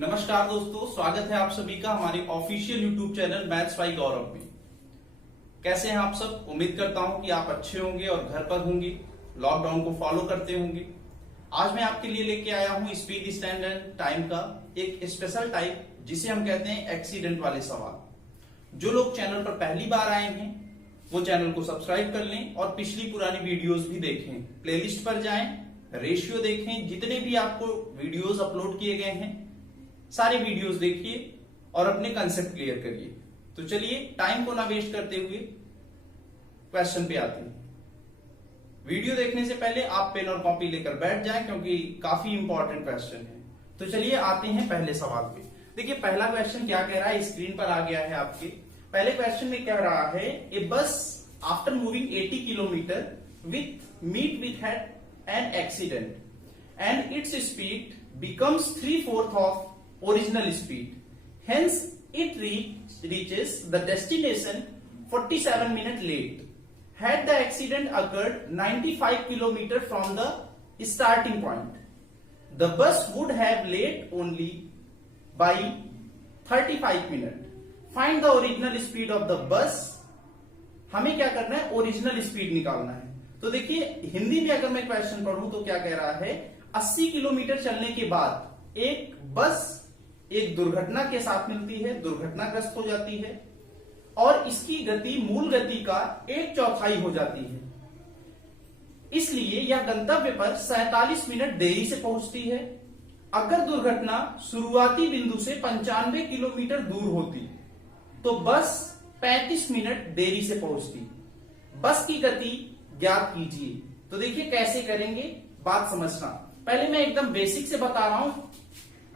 नमस्कार दोस्तों, स्वागत है आप सभी का हमारे official YouTube channel maths by Gaurav में। कैसे हैं आप सब? उम्मीद करता हूं कि आप अच्छे होंगे और घर पर होंगे, लॉकडाउन को फॉलो करते होंगे। आज मैं आपके लिए लेके आया हूं स्पीड स्टैंडर्ड टाइम का एक स्पेशल टाइप, जिसे हम कहते हैं एक्सीडेंट वाले सवाल। जो लोग चैनल पर पहली बार आए हैं वो चैनल को सब्सक्राइब कर लें और पिछली पुरानी वीडियोस भी देखें। प्लेलिस्ट पर जाएं, रेशियो देखें, जितने भी आपको वीडियोस अपलोड किए गए हैं सारे वीडियोस देखिए और अपने कंसेप्ट क्लियर करिए। तो चलिए टाइम को ना वेस्ट करते हुए क्वेश्चन पे आते हैं। वीडियो देखने से पहले आप पेन और कॉपी लेकर बैठ जाएं, क्योंकि काफी इंपॉर्टेंट क्वेश्चन है। तो चलिए आते हैं पहले सवाल पे। देखिए पहला क्वेश्चन क्या कह रहा है, स्क्रीन पर आ गया है आपके। पहले क्वेश्चन में कह रहा है, a bus after moving 80 kilometre meet with an accident and its speed becomes 3/4 of original speed. Hence, it reaches the destination 47 minutes late. Had the accident occurred 95 kilometers from the starting point, the bus would have late only by 35 minutes. Find the original speed of the bus. हमें क्या करना है? Original speed निकालना है। तो देखिए हिंदी में अगर मैं क्वेश्चन पढ़ूं तो क्या कह रहा है, 80 किलोमीटर चलने के बाद एक बस एक दुर्घटना के साथ मिलती है, दुर्घटनाग्रस्त हो जाती है और इसकी गति मूल गति का 1/4 हो जाती है। इसलिए यह गंतव्य पर 47 मिनट देरी से पहुंचती है। अगर दुर्घटना शुरुआती बिंदु से 95 किलोमीटर दूर होती तो बस 35 मिनट देरी से पहुंचती। बस की गति ज्ञात कीजिए। तो देखिए कैसे करेंगे, बात समझना। पहले मैं एकदम बेसिक से बता रहा हूं,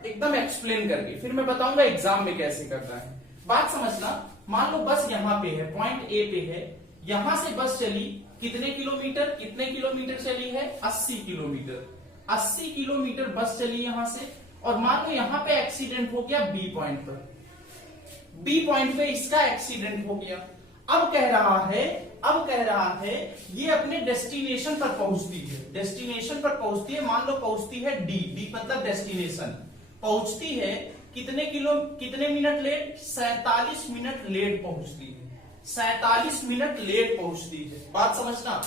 एकदम एक्सप्लेन करके, फिर मैं बताऊंगा एग्जाम में कैसे करना है। बात समझना। मान लो बस यहां पे है, पॉइंट ए पे है। यहां से बस चली कितने किलोमीटर चली है? 80 किलोमीटर। 80 किलोमीटर बस चली यहां से, और मान लो यहां पे एक्सीडेंट हो गया बी पॉइंट पर। बी पॉइंट पे इसका एक्सीडेंट हो गया। अब कह रहा है ये अपने डेस्टिनेशन पर पहुंचती है। डेस्टिनेशन पर पहुंचती है, मान लो पहुंचती है डी मतलब डेस्टिनेशन। पहुंचती है कितने मिनट लेट? 47 मिनट लेट पहुंचती है। 47 मिनट लेट पहुंचती है। बात समझना।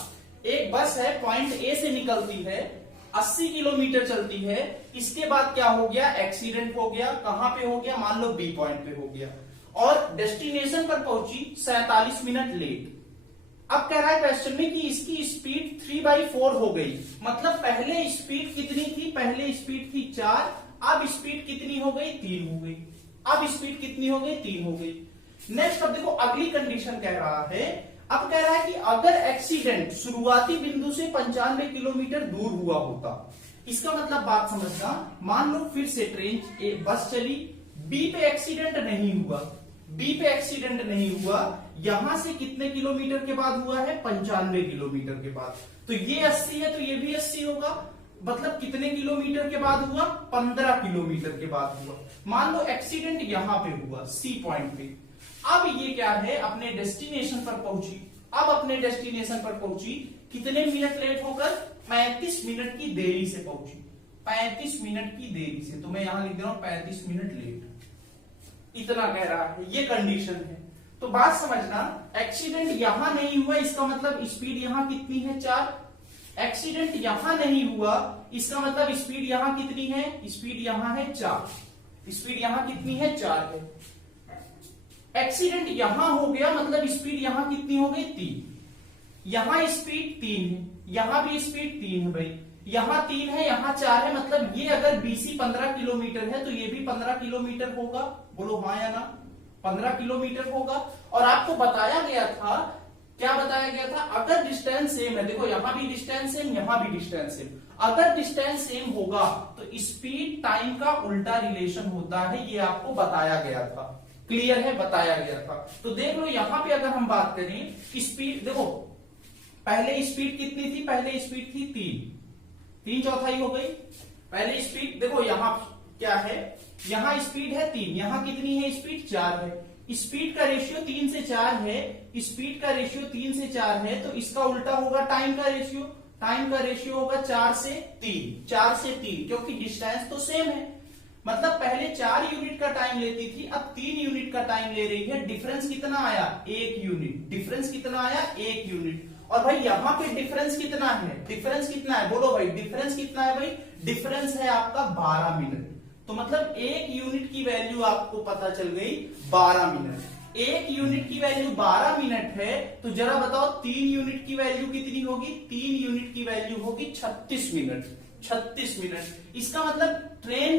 एक बस है, पॉइंट ए से निकलती है, 80 किलोमीटर चलती है। इसके बाद क्या हो गया? एक्सीडेंट हो गया। कहां पे हो गया? मान लो बी पॉइंट पे हो गया और डेस्टिनेशन पर पहुंची 47 मिनट लेट। अब कह रहा है क्वेश्चन में कि इसकी स्पीड 3/4 हो गई। मतलब पहले स्पीड कितनी थी? पहले स्पीड थी 4, अब स्पीड कितनी हो गई? 3 हो गई। अब स्पीड कितनी हो गई? 3 हो गई। नेक्स्ट अब देखो अगली कंडीशन कह रहा है। अब कह रहा है कि अगर एक्सीडेंट शुरुआती बिंदु से 95 किलोमीटर दूर हुआ होता, इसका मतलब बात समझना। मान लो फिर से ट्रेन बस चली, बी पे एक्सीडेंट नहीं हुआ। बी पे एक्सीडेंट नहीं हुआ, यहां से कितने किलोमीटर के बाद हुआ है? 95 किलोमीटर के बाद। तो ये 80 है तो ये भी 80 होगा। मतलब कितने किलोमीटर के बाद हुआ? 15 किलोमीटर के बाद हुआ। मान लो एक्सीडेंट यहां पे हुआ सी पॉइंट पे। अब ये क्या है? अपने डेस्टिनेशन पर पहुंची। अब अपने डेस्टिनेशन पर पहुंची कितने मिनट लेट होकर? 35 मिनट की देरी से पहुंची। 35 मिनट की देरी से। तो मैं यहां लिख दे रहा हूं 35 मिनट लेट। इतना कह रहा है, ये कंडीशन है। तो बात समझना, एक्सीडेंट यहां नहीं हुआ, इसका मतलब स्पीड यहां कितनी है? 4। एक्सीडेंट यहां नहीं हुआ, इसका मतलब स्पीड यहां कितनी है? स्पीड यहां है 4। स्पीड यहां कितनी है? 4 है। एक्सीडेंट यहां हो गया, मतलब स्पीड यहां कितनी हो गई? 3। यहां स्पीड 3 है, यहां भी स्पीड 3 है भाई। यहां 3 है, यहां 4 है, मतलब ये अगर बीसी 15 किलोमीटर है तो ये भी 15 किलोमीटर होगा। बोलो हाँ या ना? 15 किलोमीटर होगा। और आपको बताया गया था, क्या बताया गया था? अगर डिस्टेंस सेम है, देखो यहां भी डिस्टेंस सेम, यहां भी डिस्टेंस सेम। अगर डिस्टेंस सेम होगा तो स्पीड टाइम का उल्टा रिलेशन होता है, ये आपको बताया गया था। क्लियर है? बताया गया था। तो देख लो यहां पे अगर हम बात करें स्पीड, देखो पहले स्पीड कितनी थी? पहले स्पीड थी 3/4 हो गई। पहले स्पीड देखो यहां क्या है? यहां स्पीड है 3, यहां कितनी है? स्पीड 4 है। स्पीड का रेशियो 3 से 4 है। स्पीड का रेशियो 3 से 4 है तो इसका उल्टा होगा टाइम का रेशियो। टाइम का रेशियो होगा 4 से 3, 4 से 3, क्योंकि डिस्टेंस तो सेम है। मतलब पहले 4 यूनिट का टाइम लेती थी, अब 3 यूनिट का टाइम ले रही है। डिफरेंस कितना आया? 1 यूनिट। डिफरेंस कितना आया? 1 यूनिट। और भाई यहां पे डिफरेंस कितना है? डिफरेंस कितना है? बोलो भाई, डिफरेंस कितना है भाई? डिफरेंस है आपका 12 मिनट। तो मतलब 1 यूनिट की वैल्यू आपको पता चल गई 12 मिनट। 1 यूनिट की वैल्यू 12 मिनट है, तो जरा बताओ 3 यूनिट की वैल्यू कितनी होगी? 3 यूनिट की वैल्यू होगी 36 मिनट। 36 मिनट। इसका मतलब ट्रेन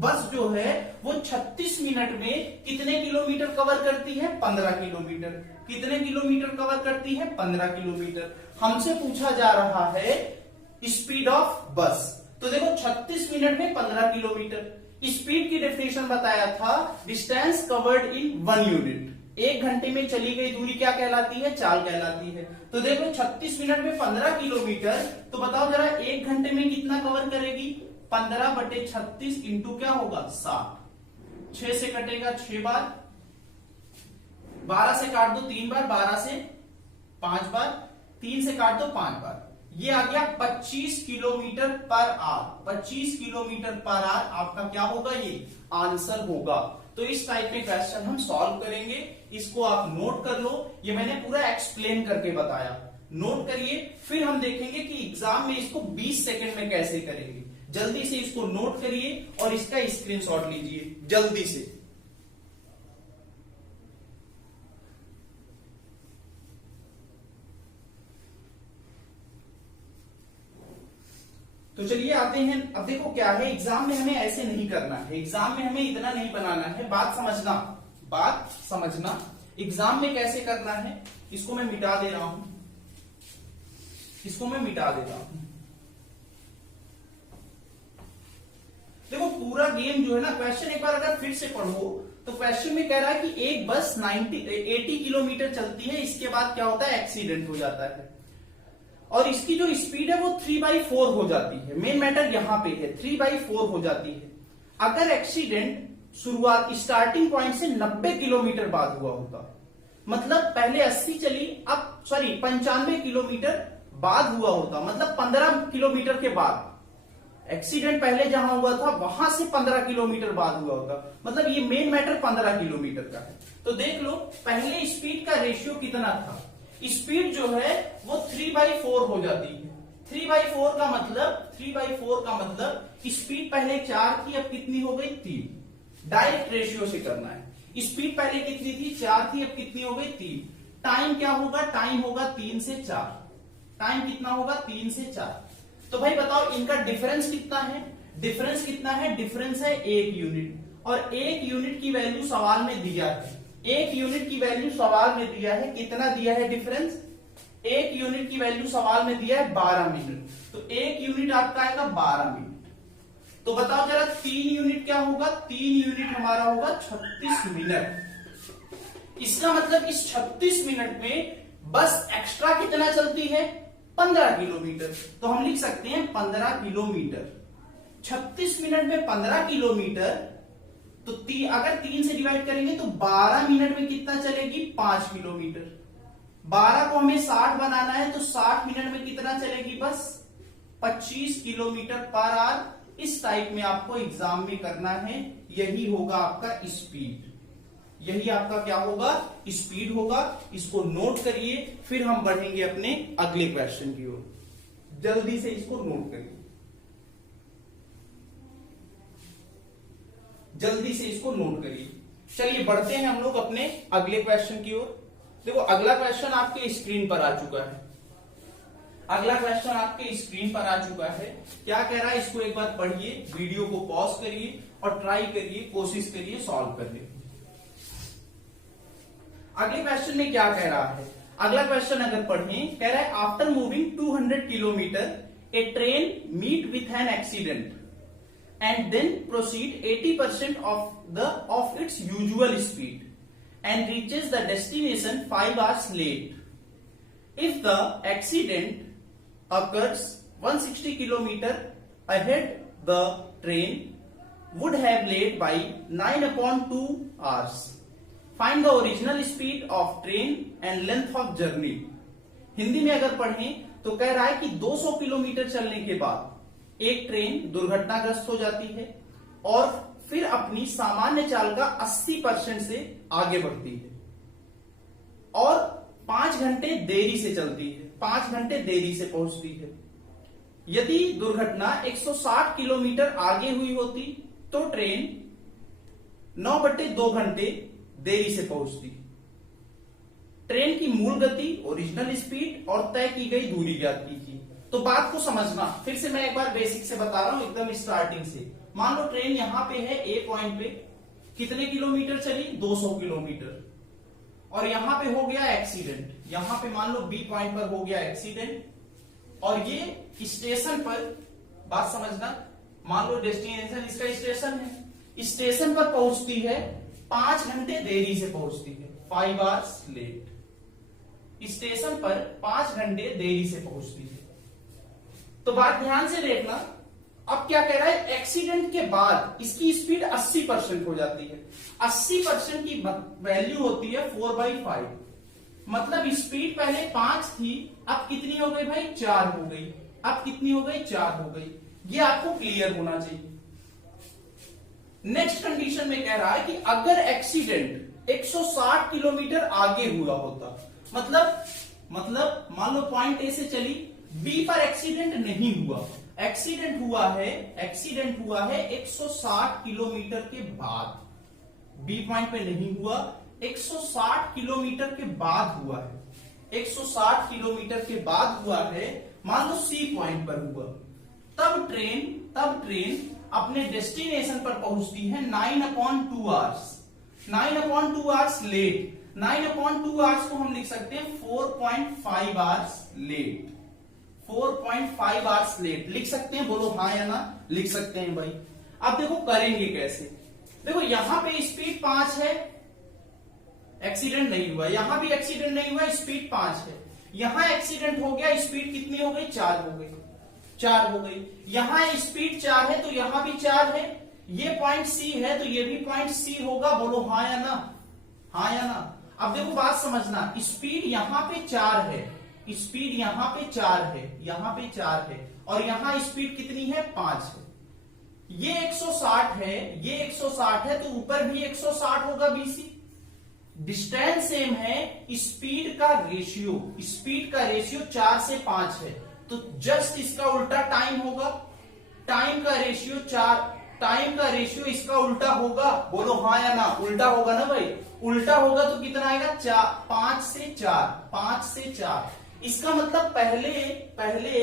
बस जो है वो 36 मिनट में कितने किलोमीटर कवर करती है? 15 किलोमीटर। कितने किलोमीटर कवर करती है? 15 किलोमीटर। हमसे पूछा जा रहा है स्पीड ऑफ बस। तो देखो 36 मिनट में 15 किलोमीटर। स्पीड की डेफिनेशन बताया था, डिस्टेंस कवर्ड इन 1 यूनिट। 1 घंटे में चली गई दूरी क्या कहलाती है? चाल कहलाती है। तो देखो 36 मिनट में 15 किलोमीटर, तो बताओ जरा 1 घंटे में कितना कवर करेगी? 15/36 इंटू क्या होगा? 60। 6 से कटेगा 6 बार, 12 से काट दो 3 बार, 12 से 5 बार, 3 से काट दो 5 बार। ये आ गया 25 kilometre per hour. 25 kilometre per hour आपका क्या होगा? ये आंसर होगा। तो इस टाइप में क्वेश्चन हम सॉल्व करेंगे। इसको आप नोट कर लो, ये मैंने पूरा एक्सप्लेन करके बताया। नोट करिए, फिर हम देखेंगे कि एग्जाम में इसको 20 सेकंड में कैसे करेंगे। जल्दी से इसको नोट करिए और इसका स्क्रीनशॉट लीजिए जल्दी से। तो चलिए आते हैं। अब देखो क्या है, एग्जाम में हमें ऐसे नहीं करना है, एग्जाम में हमें इतना नहीं बनाना है। बात समझना, बात समझना। एग्जाम में कैसे करना है, इसको मैं मिटा दे रहा हूं, इसको मैं मिटा दे रहा हूं। देखो पूरा गेम जो है ना, क्वेश्चन एक बार अगर फिर से पढ़ो तो क्वेश्चन में कह रहा है कि एक बस 80 किलोमीटर चलती है, इसके बाद क्या होता है? एक्सीडेंट हो जाता है और इसकी जो स्पीड है वो 3/4 हो जाती है। मेन मैटर यहां पे है, 3/4 हो जाती है। अगर एक्सीडेंट शुरुआत स्टार्टिंग पॉइंट से 90 किलोमीटर बाद हुआ होता, मतलब पहले 80 चली, अब 95 किलोमीटर बाद हुआ होता, मतलब 15 किलोमीटर के बाद। एक्सीडेंट पहले जहां हुआ था वहां से 15 किलोमीटर बाद हुआ होता, मतलब ये मेन मैटर 15 किलोमीटर का है। तो देख लो पहले स्पीड का रेशियो कितना था। स्पीड जो है वो 3/4 हो जाती है। 3/4 का मतलब स्पीड पहले 4 थी, अब कितनी हो गई? 3। डायरेक्ट रेशियो से करना है। स्पीड पहले कितनी थी? 4 थी, अब कितनी हो गई? 3। टाइम क्या होगा? टाइम होगा 3 से 4। टाइम कितना होगा? 3 से 4। तो भाई बताओ इनका डिफरेंस कितना है? डिफरेंस कितना है? डिफरेंस है 1 यूनिट। और 1 यूनिट की वैल्यू सवाल में दिया है। 1 यूनिट की वैल्यू सवाल में दिया है, कितना दिया है डिफरेंस? 1 यूनिट की वैल्यू सवाल में दिया है 12 मिनट। तो 1 यूनिट आपका आएगा 12 मिनट। तो बताओ जरा 3 यूनिट क्या होगा? 3 यूनिट हमारा होगा 36 मिनट। इसका मतलब इस 36 मिनट में बस एक्स्ट्रा कितना चलती है? 15 किलोमीटर। तो हम लिख सकते हैं 15 किलोमीटर। 36 मिनट में 15 किलोमीटर, तो अगर 3 से डिवाइड करेंगे तो 12 मिनट में कितना चलेगी? 5 किलोमीटर। 12 को हमें 60 बनाना है, तो 60 मिनट में कितना चलेगी बस? 25 किलोमीटर पर आवर। इस टाइप में आपको एग्जाम में करना है। यही होगा आपका स्पीड, यही आपका क्या होगा? स्पीड होगा। इसको नोट करिए, फिर हम बढ़ेंगे अपने अगले क्वेश्चन की ओर। जल्दी से इसको नोट करिए, जल्दी से इसको नोट करिए। चलिए बढ़ते हैं हम लोग अपने अगले क्वेश्चन की ओर। देखो अगला क्वेश्चन आपके स्क्रीन पर आ चुका है। अगला क्वेश्चन आपके स्क्रीन पर आ चुका है। क्या कह रहा है इसको एक बार पढ़िए, वीडियो को पॉज करिए और ट्राई करिए, कोशिश करिए सॉल्व करने। अगले क्वेश्चन में क्या कह रहा है? अगला क्वेश्चन अगर पढ़ें, कह रहा है after moving 200 kilometre a train meet with an accident and then proceed 80% of its usual speed and reaches the destination 5 hours late. If the accident occurs 160 kilometer ahead, the train would have late by 9/2 hours. Find the original speed of train and length of journey. Hindi में अगर पढ़ें तो कह रहा है कि 200 kilometre चलने के बाद एक ट्रेन दुर्घटनाग्रस्त हो जाती है और फिर अपनी सामान्य चाल का 80% से आगे बढ़ती है और 5 घंटे देरी से चलती है, 5 घंटे देरी से पहुंचती है। यदि दुर्घटना 160 किलोमीटर आगे हुई होती तो ट्रेन 9/2 घंटे देरी से पहुंचती। ट्रेन की मूल गति, ओरिजिनल स्पीड और तय की गई दूरी ज्ञात कीजिए। तो बात को समझना, फिर से मैं एक बार बेसिक से बता रहा हूं, एकदम स्टार्टिंग से। मान लो ट्रेन यहां पे है, ए पॉइंट पे कितने किलोमीटर चली, 200 किलोमीटर, और यहां पे हो गया एक्सीडेंट। यहां पे मान लो बी पॉइंट पर हो गया एक्सीडेंट, और ये स्टेशन पर, बात समझना, मान लो डेस्टिनेशन इसका स्टेशन है, स्टेशन पर पहुंचती है 5 घंटे देरी से पहुंचती है, 5 आवर्स लेट। स्टेशन पर 5 घंटे देरी से पहुंचती है। तो बात ध्यान से देखना, अब क्या कह रहा है, एक्सीडेंट के बाद इसकी स्पीड 80% हो जाती है। 80% की वैल्यू होती है 4/5, मतलब स्पीड पहले 5 थी, अब कितनी हो गई भाई, 4 हो गई। अब कितनी हो गई, 4 हो गई। ये आपको क्लियर होना चाहिए। नेक्स्ट कंडीशन में कह रहा है कि अगर एक्सीडेंट 160 किलोमीटर आगे हुआ होता, मतलब मान लो पॉइंट ए से चली, बी पर एक्सीडेंट नहीं हुआ, एक्सीडेंट हुआ है 160 किलोमीटर के बाद, बी पॉइंट पे नहीं हुआ, 160 किलोमीटर के बाद हुआ है, 160 किलोमीटर के बाद हुआ है, मान लो सी पॉइंट पर हुआ, तब ट्रेन अपने डेस्टिनेशन पर पहुंचती है 9/2 आवर्स, 9/2 आवर्स लेट। 9/2 आवर्स को हम लिख सकते हैं 4.5 आवर्स लेट, 4.5 आवर्स लेट लिख सकते हैं, बोलो हाँ या ना, लिख सकते हैं भाई। अब देखो करेंगे कैसे, देखो यहां पे स्पीड 5 है, एक्सीडेंट नहीं हुआ, यहां भी एक्सीडेंट नहीं हुआ, स्पीड 5 है, यहां एक्सीडेंट हो गया, स्पीड कितनी हो गई, 4 हो गई, 4 हो गई। यहां स्पीड 4 है तो यहां भी 4 है, ये पॉइंट सी है तो ये भी पॉइंट सी होगा, बोलो हाँ या ना, हाँ या ना। अब देखो बात समझना, स्पीड यहां पे 4 है, स्पीड यहां पे 4 है, यहां पे 4 है, और यहां स्पीड कितनी है, 5 है। ये 160 है, ये 160 है, तो ऊपर भी 160 होगा बीसी। डिस्टेंस सेम है, स्पीड का रेशियो 4 से 5 है, तो जस्ट इसका उल्टा टाइम होगा, टाइम का रेशियो इसका उल्टा होगा, बोलो हाँ या ना, उल्टा होगा ना भाई, उल्टा होगा तो कितना आएगा, 5 से 4। इसका मतलब पहले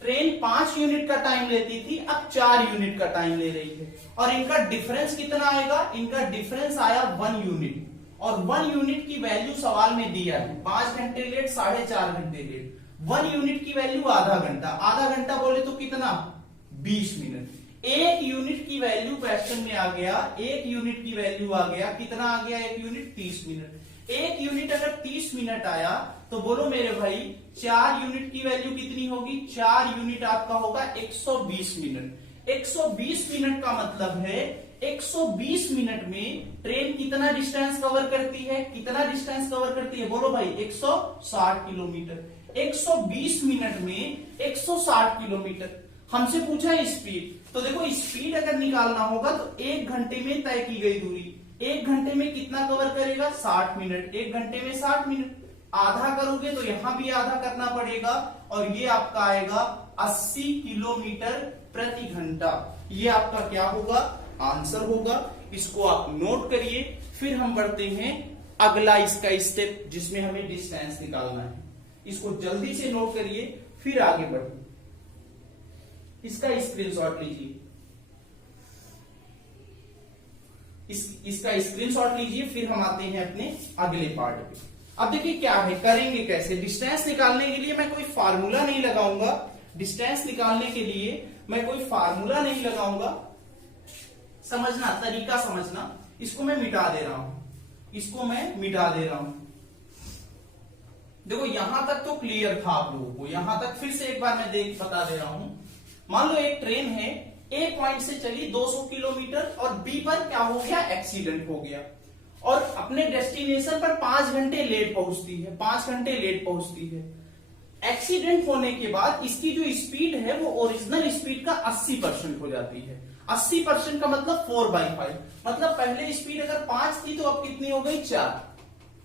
ट्रेन 5 यूनिट का टाइम लेती थी, अब 4 यूनिट का टाइम ले रही है, और इनका डिफरेंस कितना आएगा, इनका डिफरेंस आया 1 यूनिट, और 1 यूनिट की वैल्यू सवाल में दिया है, 5 घंटे लेट, 4.5 घंटे लेट, 1 यूनिट की वैल्यू आधा घंटा, आधा घंटा बोले तो कितना, 20 मिनट। 1 यूनिट की वैल्यू क्वेश्चन में आ गया, 1 यूनिट की वैल्यू आ गया, कितना आ गया 1 यूनिट, 30 मिनट। 1 यूनिट अगर 30 मिनट आया तो बोलो मेरे भाई 4 यूनिट की वैल्यू कितनी होगी, 4 यूनिट आपका होगा 120 मिनट। 120 मिनट का मतलब है 120 मिनट में ट्रेन कितना डिस्टेंस कवर करती है, कितना डिस्टेंस कवर करती है, बोलो भाई 160 किलोमीटर। 120 मिनट में 160 किलोमीटर। हमसे पूछा है स्पीड, तो देखो स्पीड अगर निकालना होगा तो 1 घंटे में तय की गई दूरी, 1 घंटे में कितना कवर करेगा, 60 मिनट, 1 घंटे में 60 मिनट। आधा करोगे तो यहां भी आधा करना पड़ेगा, और ये आपका आएगा 80 किलोमीटर प्रति घंटा। ये आपका क्या होगा, आंसर होगा। इसको आप नोट करिए। फिर हम बढ़ते हैं अगला इसका स्टेप, जिसमें हमें डिस्टेंस निकालना है। इसको जल्दी से नोट करिए, फिर आगे बढ़िए। इसका स्क्रीनशॉट लीजिए, इसका स्क्रीनशॉट लीजिए, फिर हम आते हैं अपने अगले पार्ट पे। अब देखिए क्या है, करेंगे कैसे। डिस्टेंस निकालने के लिए मैं कोई फार्मूला नहीं लगाऊंगा, डिस्टेंस निकालने के लिए मैं कोई फार्मूला नहीं लगाऊंगा। समझना, तरीका समझना। इसको मैं मिटा दे रहा हूं, इसको मैं मिटा दे रहा हूं। देखो यहां तक तो क्लियर था आप लोगों को, यहां तक फिर से एक बार मैं बता दे रहा हूं। मान लो एक ट्रेन है, ए पॉइंट से चली 200 किलोमीटर, और बी पर क्या हो गया, एक्सीडेंट हो गया, और अपने डेस्टिनेशन पर 5 घंटे लेट पहुंचती है, 5 घंटे लेट पहुंचती है। एक्सीडेंट होने के बाद इसकी जो स्पीड है वो ओरिजिनल स्पीड का 80% हो जाती है। 80% का मतलब 4/5, मतलब पहले स्पीड अगर 5 थी तो अब कितनी हो गई 4।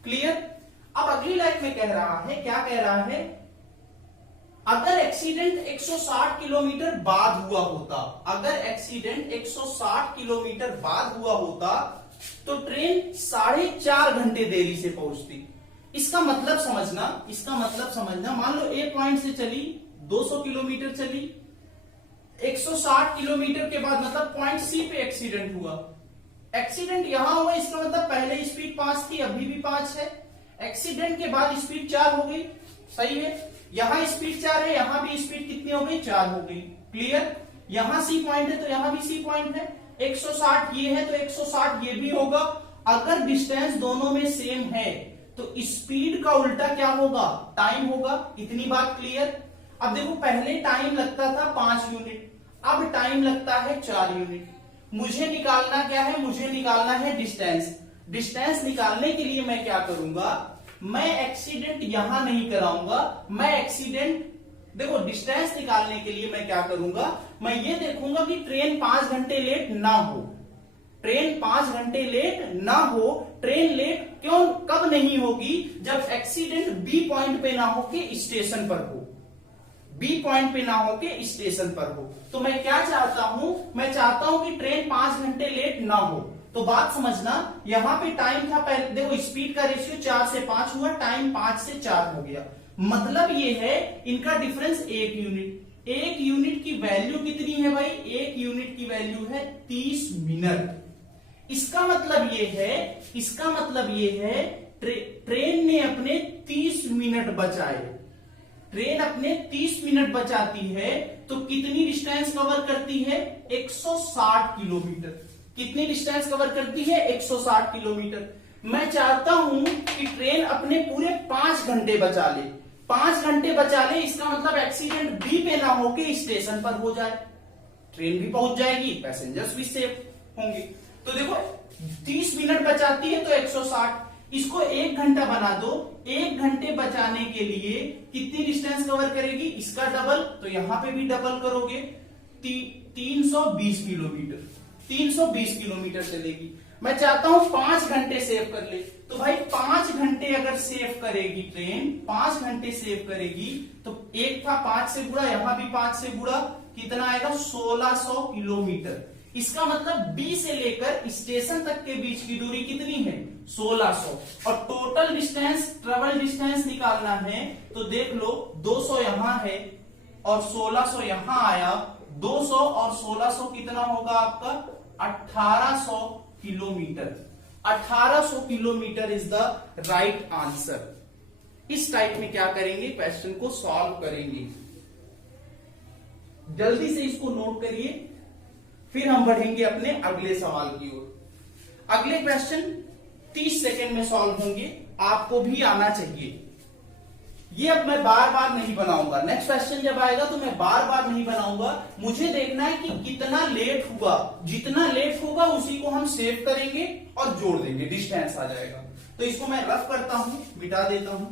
क्लियर। अब अगली लाइन में कह रहा है, क्या कह रहा है, अगर एक्सीडेंट 160 किलोमीटर बाद हुआ होता, अगर एक्सीडेंट 160 किलोमीटर बाद हुआ होता तो ट्रेन 4.5 घंटे देरी से पहुंचती। इसका मतलब समझना, इसका मतलब समझना, मान लो ए पॉइंट से चली 200 किलोमीटर चली, 160 किलोमीटर के बाद मतलब पॉइंट सी पे एक्सीडेंट हुआ। एक्सीडेंट यहां हुआ, इसका मतलब पहले स्पीड 5 थी, अभी भी 5 है। एक्सीडेंट के बाद स्पीड 4 हो गई, सही है। यहां स्पीड 4 है, यहां भी स्पीड कितनी हो गई 4 हो गई। क्लियर। यहां सी पॉइंट है तो यहां भी सी पॉइंट है, 160 ये है तो 160 ये भी होगा। अगर डिस्टेंस दोनों में सेम है तो स्पीड का उल्टा क्या होगा, टाइम होगा। इतनी बात क्लियर। अब देखो पहले टाइम लगता था 5 यूनिट, अब टाइम लगता है 4 यूनिट। मुझे निकालना क्या है, मुझे निकालना है डिस्टेंस। डिस्टेंस निकालने के लिए मैं क्या करूंगा, मैं एक्सीडेंट यहां नहीं कराऊंगा, मैं एक्सीडेंट, देखो डिस्टेंस निकालने के लिए मैं क्या करूंगा, मैं ये देखूंगा कि ट्रेन 5 घंटे लेट ना हो। ट्रेन 5 घंटे लेट ना हो। ट्रेन लेट क्यों, कब नहीं होगी, जब एक्सीडेंट बी पॉइंट पे ना हो के स्टेशन पर हो, बी पॉइंट पे ना हो के स्टेशन पर हो। तो मैं क्या चाहता हूं, मैं चाहता हूं कि ट्रेन 5 घंटे लेट ना हो। तो बात समझना, यहां पे टाइम था पहले, देखो स्पीड का रेशियो 4 से 5 हुआ, टाइम 5 से 4 हो गया। मतलब ये है इनका डिफरेंस 1 यूनिट। 1 यूनिट की वैल्यू कितनी है भाई, 1 यूनिट की वैल्यू है 30 मिनट। इसका मतलब ये है, इसका मतलब ये है ट्रेन ने अपने 30 मिनट बचाए। ट्रेन अपने 30 मिनट बचाती है तो कितनी डिस्टेंस कवर करती है, 160 किलोमीटर। कितनी डिस्टेंस कवर करती है, 160 किलोमीटर। मैं चाहता हूं कि ट्रेन अपने पूरे 5 घंटे बचा ले, 5 घंटे बचा ले। इसका मतलब एक्सीडेंट बी पे ना होके स्टेशन पर हो जाए, ट्रेन भी पहुंच जाएगी, पैसेंजर्स भी सेफ होंगे। तो देखो 30 मिनट बचाती है तो 160, इसको 1 घंटा बना दो। 1 घंटे बचाने के लिए कितनी डिस्टेंस कवर करेगी, इसका डबल, तो यहां पे भी डबल करोगे, 320 किलोमीटर, 320 किलोमीटर चलेगी। मैं चाहता हूं 5 घंटे सेव कर ले, तो भाई 5 घंटे अगर सेव करेगी ट्रेन, 5 घंटे सेव करेगी तो एक था 5 से गुणा, यहां भी 5 से गुणा, कितना आएगा 1600 किलोमीटर। इसका मतलब बी से लेकर स्टेशन तक के बीच की दूरी कितनी है, 1600। और टोटल डिस्टेंस, ट्रेवल डिस्टेंस निकालना है तो देख लो 200 यहां है और 1600 यहां आया, 200 और 1600 कितना होगा आपका 1800 kilometre. 1800 kilometre is the right answer. इस टाइप में क्या करेंगे, क्वेश्चन को सॉल्व करेंगे। जल्दी से इसको नोट करिए, फिर हम बढ़ेंगे अपने अगले सवाल की ओर। अगले क्वेश्चन 30 सेकेंड में सॉल्व होंगे, आपको भी आना चाहिए। ये अब मैं बार बार नहीं बनाऊंगा, नेक्स्ट क्वेश्चन जब आएगा तो मैं बार बार नहीं बनाऊंगा। मुझे देखना है कि कितना लेट हुआ, जितना लेट होगा उसी को हम सेव करेंगे और जोड़ देंगे, डिस्टेंस आ जाएगा। तो इसको मैं रफ करता हूं, मिटा देता हूं।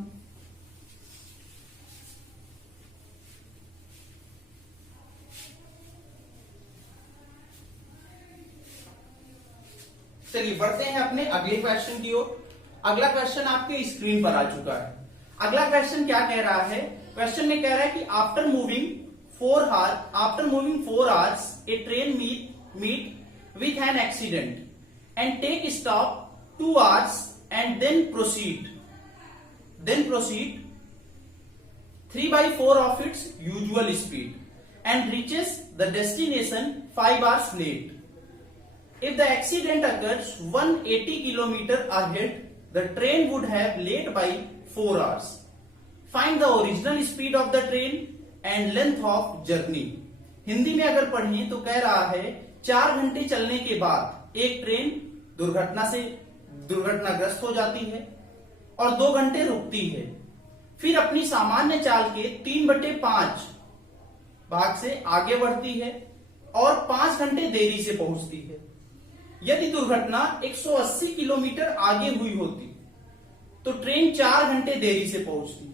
चलिए बढ़ते हैं अपने अगले क्वेश्चन की ओर। अगला क्वेश्चन आपके स्क्रीन पर आ चुका है। अगला क्वेश्चन क्या कह रहा है, क्वेश्चन में कह रहा है कि after moving 4 hours a train meet with an accident and take stop 2 hours and then proceed 3/4 of its usual speed and reaches the destination 5 hours late. If the accident occurs 180 kilometer ahead, the train would have late by 4 hours. Find the original speed of the train and length of journey. Hindi में अगर पढ़ें तो कह रहा है 4 घंटे चलने के बाद एक ट्रेन दुर्घटनाग्रस्त हो जाती है और 2 घंटे रुकती है, फिर अपनी सामान्य चाल के 3/5 भाग से आगे बढ़ती है और 5 घंटे देरी से पहुंचती है। यदि दुर्घटना 180 किलोमीटर आगे हुई होती तो ट्रेन 4 घंटे देरी से पहुंचती।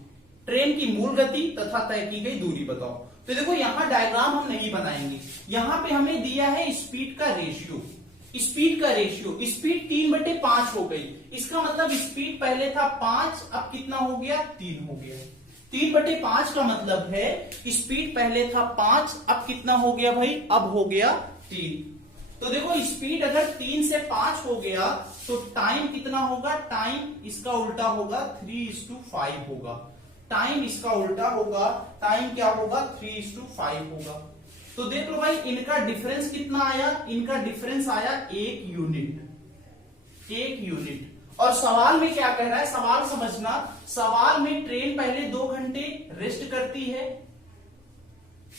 ट्रेन की मूल गति तथा तय की गई दूरी बताओ। तो देखो यहां डायग्राम हम नहीं बनाएंगे, यहां पे हमें दिया है स्पीड का रेशियो, स्पीड 3/5 हो गई। इसका मतलब स्पीड पहले था 5, अब कितना हो गया, 3 हो गया। 3/5 का मतलब है स्पीड पहले था 5, अब कितना हो गया भाई, अब हो गया 3। तो देखो स्पीड अगर 3 से 5 हो गया तो टाइम कितना होगा, टाइम इसका उल्टा होगा 3:5 होगा। टाइम इसका उल्टा होगा, टाइम क्या होगा, 3:5 होगा। तो देख लो भाई इनका डिफरेंस कितना आया, इनका डिफरेंस आया 1 यूनिट, 1 यूनिट। और सवाल में क्या कह रहा है, सवाल समझना, सवाल में ट्रेन पहले 2 घंटे रेस्ट करती है,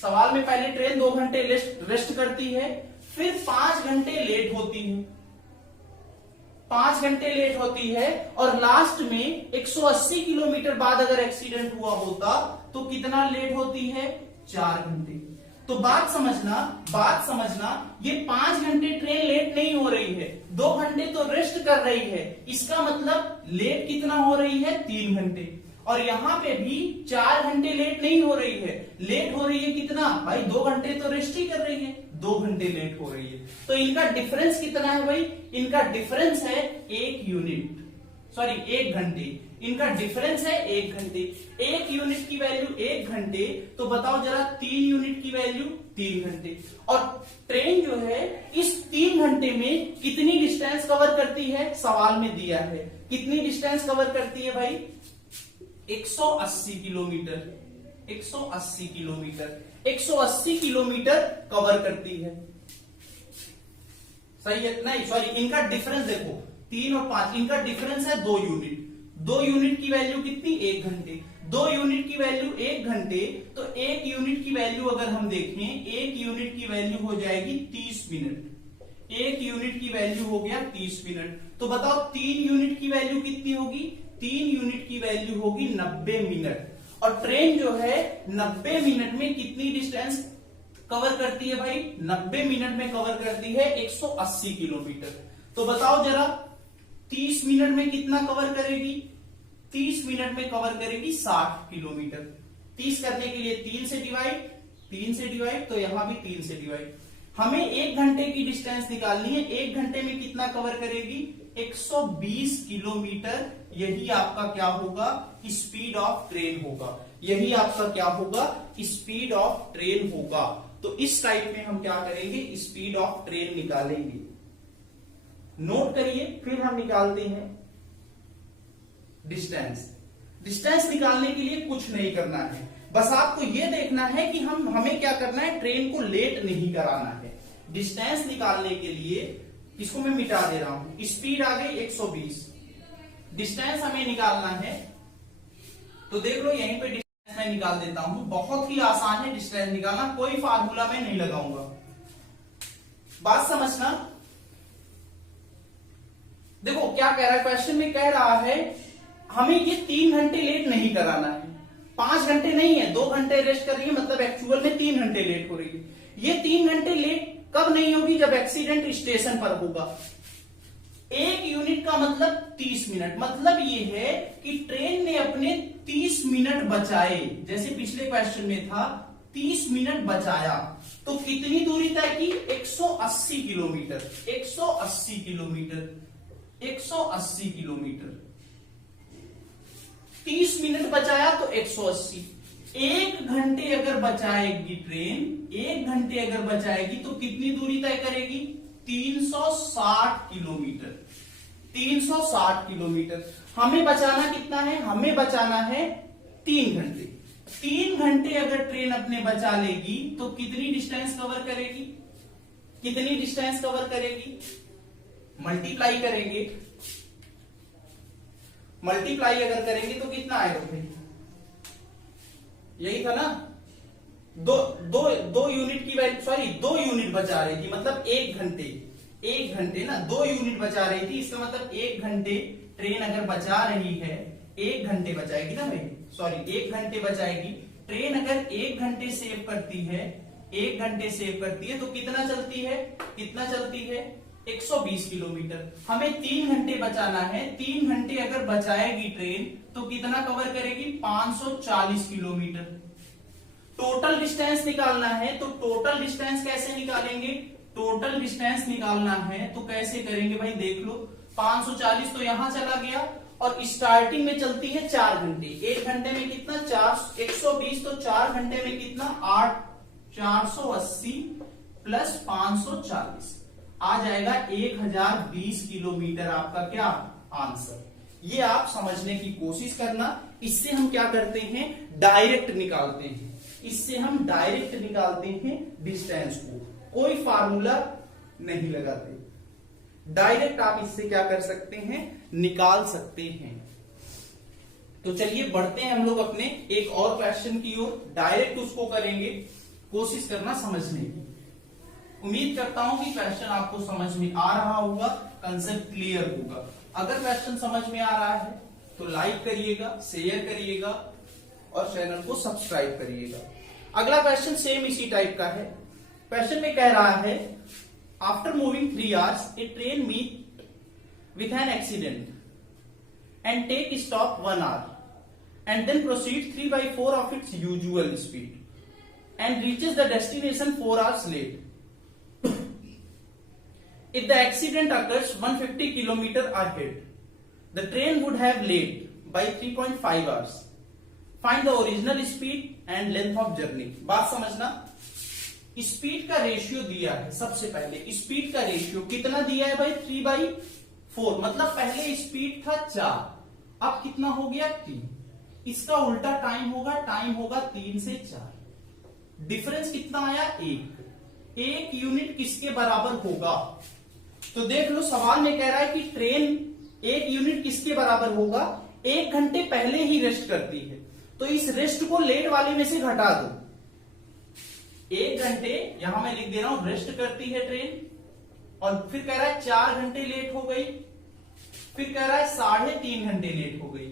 सवाल में पहले ट्रेन 2 घंटे रेस्ट करती है, फिर 5 घंटे लेट होती है, 5 घंटे लेट होती है, और लास्ट में 180 किलोमीटर बाद अगर एक्सीडेंट हुआ होता तो कितना लेट होती है, 4 घंटे। तो बात समझना, ये 5 घंटे ट्रेन लेट नहीं हो रही है, 2 घंटे तो रेस्ट कर रही है, इसका मतलब लेट कितना हो रही है, 3 घंटे। और यहां पे भी 4 घंटे लेट नहीं हो रही है, लेट हो रही है कितना भाई, 2 घंटे तो रेस्ट ही कर रही है, 2 घंटे लेट हो रही है। तो इनका डिफरेंस कितना है भाई, इनका डिफरेंस है 1 यूनिट, सॉरी 1 घंटे। इनका डिफरेंस है 1 घंटे। 1 यूनिट की वैल्यू 1 घंटे, तो बताओ जरा 3 यूनिट की वैल्यू 3 घंटे। और ट्रेन जो है इस 3 घंटे में कितनी डिस्टेंस कवर करती है, सवाल में दिया है, कितनी डिस्टेंस कवर करती है भाई, 180 किलोमीटर, 180 किलोमीटर, 180 किलोमीटर कवर करती है। सही है, नहीं सॉरी, इनका डिफरेंस देखो 3 और 5, इनका डिफरेंस है 2 यूनिट। 2 यूनिट की वैल्यू कितनी, 1 घंटे। 2 यूनिट की वैल्यू 1 घंटे, तो 1 यूनिट की वैल्यू अगर हम देखें, 1 यूनिट की वैल्यू हो जाएगी 30 मिनट। 1 यूनिट की वैल्यू हो गया 30 मिनट। तो बताओ 3 यूनिट की वैल्यू कितनी होगी, 3 यूनिट की वैल्यू होगी 90 मिनट। और ट्रेन जो है 90 मिनट में कितनी डिस्टेंस कवर करती है भाई, 90 मिनट में कवर करती है 180 किलोमीटर। तो बताओ जरा 30 मिनट में कितना कवर करेगी, 30 मिनट में कवर करेगी 60 किलोमीटर। 30 करने के लिए 3 से डिवाइड, तो यहां भी 3 से डिवाइड। हमें 1 घंटे की डिस्टेंस निकालनी है, 1 घंटे में कितना कवर करेगी, 120 किलोमीटर। यही आपका क्या होगा, स्पीड ऑफ ट्रेन होगा, यही आपका क्या होगा, स्पीड ऑफ ट्रेन होगा। तो इस टाइप में हम क्या करेंगे, स्पीड ऑफ ट्रेन निकालेंगे। नोट करिए, फिर हम निकालते हैं डिस्टेंस निकालने के लिए कुछ नहीं करना है, बस आपको यह देखना है कि हमें क्या करना है, ट्रेन को लेट नहीं कराना है। डिस्टेंस निकालने के लिए इसको मैं मिटा दे रहा हूं, स्पीड आ गई 120, डिस्टेंस हमें निकालना है। तो देख लो यहीं पे डिस्टेंस मैं निकाल देता हूं, बहुत ही आसान है डिस्टेंस निकालना, कोई फार्मूला मैं नहीं लगाऊंगा। बात समझना, देखो क्या कह रहा है, क्वेश्चन में कह रहा है हमें ये 3 घंटे लेट नहीं कराना है, 5 घंटे नहीं है, 2 घंटे रेस्ट कर रही है, मतलब एक्चुअल में 3 घंटे लेट हो रही है। ये 3 घंटे लेट कब नहीं होगी, जब एक्सीडेंट स्टेशन पर होगा। 1 यूनिट का मतलब 30 मिनट, मतलब ये है कि ट्रेन ने अपने 30 मिनट बचाए, जैसे पिछले क्वेश्चन में था 30 मिनट बचाया, तो कितनी दूरी तय की, 180 किलोमीटर, 180 किलोमीटर, 180 किलोमीटर। 30 मिनट बचाया तो 180। 1 घंटे अगर बचाएगी ट्रेन, 1 घंटे अगर बचाएगी तो कितनी दूरी तय करेगी, 360 किलोमीटर, 360 किलोमीटर। हमें बचाना कितना है, हमें बचाना है 3 घंटे। 3 घंटे अगर ट्रेन अपने बचा लेगी तो कितनी डिस्टेंस कवर करेगी, कितनी डिस्टेंस कवर करेगी, मल्टीप्लाई करेंगे, मल्टीप्लाई अगर करेंगे तो कितना आएगा भाई, यही था ना, दो यूनिट की वैल्यू, सॉरी 2 यूनिट बचा रही थी, मतलब 1 घंटे ना, 2 यूनिट बचा रही थी, इसका मतलब 1 घंटे ट्रेन अगर बचा रही है, 1 घंटे बचाएगी ना भाई, सॉरी 1 घंटे बचाएगी ट्रेन, अगर 1 घंटे सेव करती है, 1 घंटे सेव करती है तो कितना चलती है, कितना चलती है, 120 किलोमीटर। हमें 3 घंटे बचाना है, 3 घंटे अगर बचाएगी ट्रेन तो कितना कवर करेगी, 540 किलोमीटर। टोटल डिस्टेंस निकालना है तो टोटल डिस्टेंस कैसे निकालेंगे? टोटल डिस्टेंस निकालना है तो कैसे करेंगे भाई? देख लो 540 तो यहां चला गया और स्टार्टिंग में चलती है 4 घंटे। 1 घंटे में कितना? 120 तो 4 घंटे में कितना? 8 480 प्लस 540 आ जाएगा 1020 किलोमीटर आपका क्या आंसर। ये आप समझने की कोशिश करना। इससे हम क्या करते हैं? डायरेक्ट निकालते हैं। इससे हम डायरेक्ट निकालते हैं डिस्टेंस को, कोई फार्मूला नहीं लगाते। डायरेक्ट आप इससे क्या कर सकते हैं? निकाल सकते हैं। तो चलिए बढ़ते हैं हम लोग अपने एक और क्वेश्चन की ओर। डायरेक्ट उसको करेंगे, कोशिश करना समझने की। उम्मीद करता हूं कि क्वेश्चन आपको समझ में आ रहा होगा, कंसेप्ट क्लियर होगा। अगर क्वेश्चन समझ में आ रहा है तो लाइक करिएगा, शेयर करिएगा और चैनल को सब्सक्राइब करिएगा। अगला क्वेश्चन सेम इसी टाइप का है। क्वेश्चन में कह रहा है after moving 3 hours a train meet with an accident and take stop 1 hour and then proceed 3/4 of its usual speed and reaches the destination 4 hours late. If the accident occurs 150 kilometer ahead, the train would have late by 3.5 hours. Find the original speed and length of journey. बात समझना, speed का ratio दिया है। सबसे पहले speed का ratio कितना दिया है भाई? 3/4। मतलब पहले स्पीड था 4, अब कितना हो गया? 3। इसका उल्टा टाइम होगा 3 से 4। डिफरेंस कितना आया? 1 यूनिट किसके बराबर होगा? तो देख लो सवाल में कह रहा है कि ट्रेन 1 यूनिट किसके बराबर होगा? 1 घंटे पहले ही रेस्ट करती है, तो इस रेस्ट को लेट वाले में से घटा दो। 1 घंटे यहां मैं लिख दे रहा हूं रेस्ट करती है ट्रेन, और फिर कह रहा है 4 घंटे लेट हो गई, फिर कह रहा है 3.5 घंटे लेट हो गई।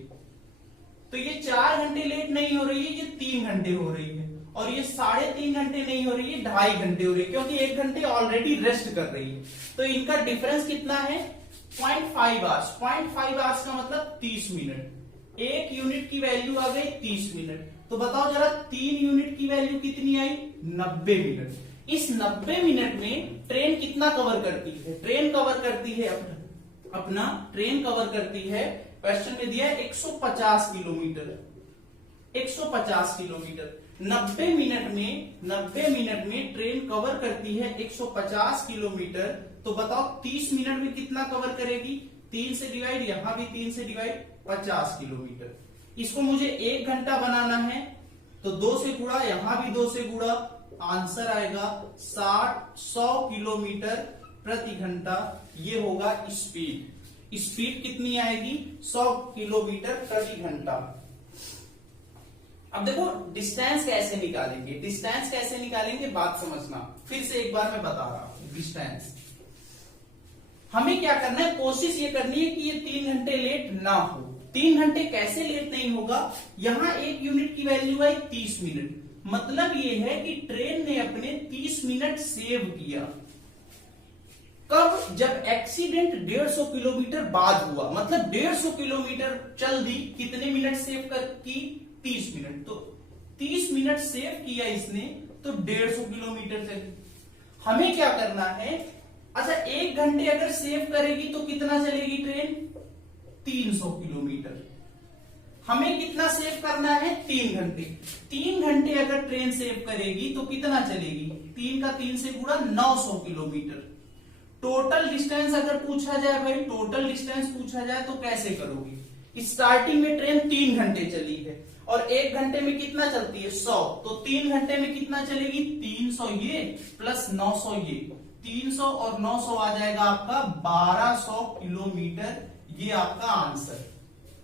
तो ये 4 घंटे लेट नहीं हो रही है, ये 3 घंटे हो रही है, और ये 3.5 घंटे नहीं हो रही है, 2.5 घंटे हो रही है, क्योंकि 1 घंटे ऑलरेडी रेस्ट कर रही है। तो इनका डिफरेंस कितना है? 0.5 आवर्स। 0.5 आवर्स का मतलब 30 मिनट। 1 यूनिट की वैल्यू आ गई 30 मिनट। तो बताओ जरा 3 यूनिट की वैल्यू कितनी आई? 90 मिनट। इस 90 मिनट में ट्रेन कितना कवर करती है? ट्रेन कवर करती है ट्रेन कवर करती है, क्वेश्चन में दिया है 150 किलोमीटर। 150 किलोमीटर 90 मिनट में ट्रेन कवर करती है 150 किलोमीटर। तो बताओ 30 मिनट में कितना कवर करेगी? 3 से डिवाइड, यहां भी 3 से डिवाइड, 50 किलोमीटर। इसको मुझे 1 घंटा बनाना है तो 2 से गुणा, यहां भी 2 से गुणा, आंसर आएगा 100 किलोमीटर प्रति घंटा। ये होगा स्पीड। स्पीड कितनी आएगी? 100 किलोमीटर प्रति घंटा। अब देखो डिस्टेंस कैसे निकालेंगे? डिस्टेंस कैसे निकालेंगे बात समझना, फिर से एक बार मैं बता रहा हूं। डिस्टेंस हमें क्या करना है? कोशिश ये करनी है कि ये 3 घंटे लेट ना हो। 3 घंटे कैसे लेट नहीं होगा? यहां 1 यूनिट की वैल्यू है 30 मिनट, मतलब ये है कि ट्रेन ने अपने 30 मिनट सेव किया। कब? जब एक्सीडेंट 150 किलोमीटर बाद हुआ, मतलब 150 किलोमीटर चल दी, कितने मिनट सेव की? 30 मिनट। तो 30 मिनट सेव किया इसने, तो 150 किलोमीटर चली। हमें क्या करना है? अच्छा 1 घंटे अगर सेव करेगी तो कितना चलेगी ट्रेन? 300 किलोमीटर। हमें कितना सेव करना है? 3 घंटे। 3 घंटे अगर ट्रेन सेव करेगी तो कितना चलेगी? 3 का 3 से गुणा, 900 किलोमीटर। टोटल डिस्टेंस अगर पूछा जाए भाई, टोटल डिस्टेंस पूछा जाए तो कैसे करोगे? स्टार्टिंग में ट्रेन 3 घंटे चली है और 1 घंटे में कितना चलती है? 100। तो 3 घंटे में कितना चलेगी? 300 ये प्लस 900 ये, 300 और 900 आ जाएगा आपका 1200 किलोमीटर। ये आपका answer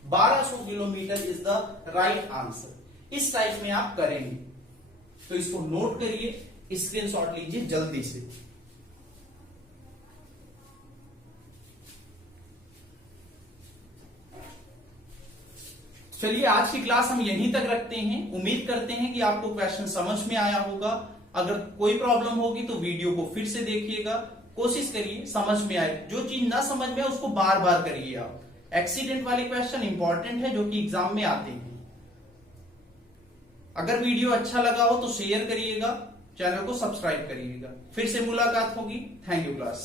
1200 kilometre is the right answer. इस टाइप में आप करेंगे तो इसको नोट करिए, स्क्रीनशॉट लीजिए जल्दी से। चलिए आज की क्लास हम यहीं तक रखते हैं। उम्मीद करते हैं कि आपको क्वेश्चन समझ में आया होगा। अगर कोई प्रॉब्लम होगी तो वीडियो को फिर से देखिएगा, कोशिश करिए समझ में आए। जो चीज ना समझ में आए उसको बार बार करिए आप। एक्सीडेंट वाले क्वेश्चन इंपॉर्टेंट है जो कि एग्जाम में आते हैं। अगर वीडियो अच्छा लगा हो तो शेयर करिएगा, चैनल को सब्सक्राइब करिएगा। फिर से मुलाकात होगी। Thank you class.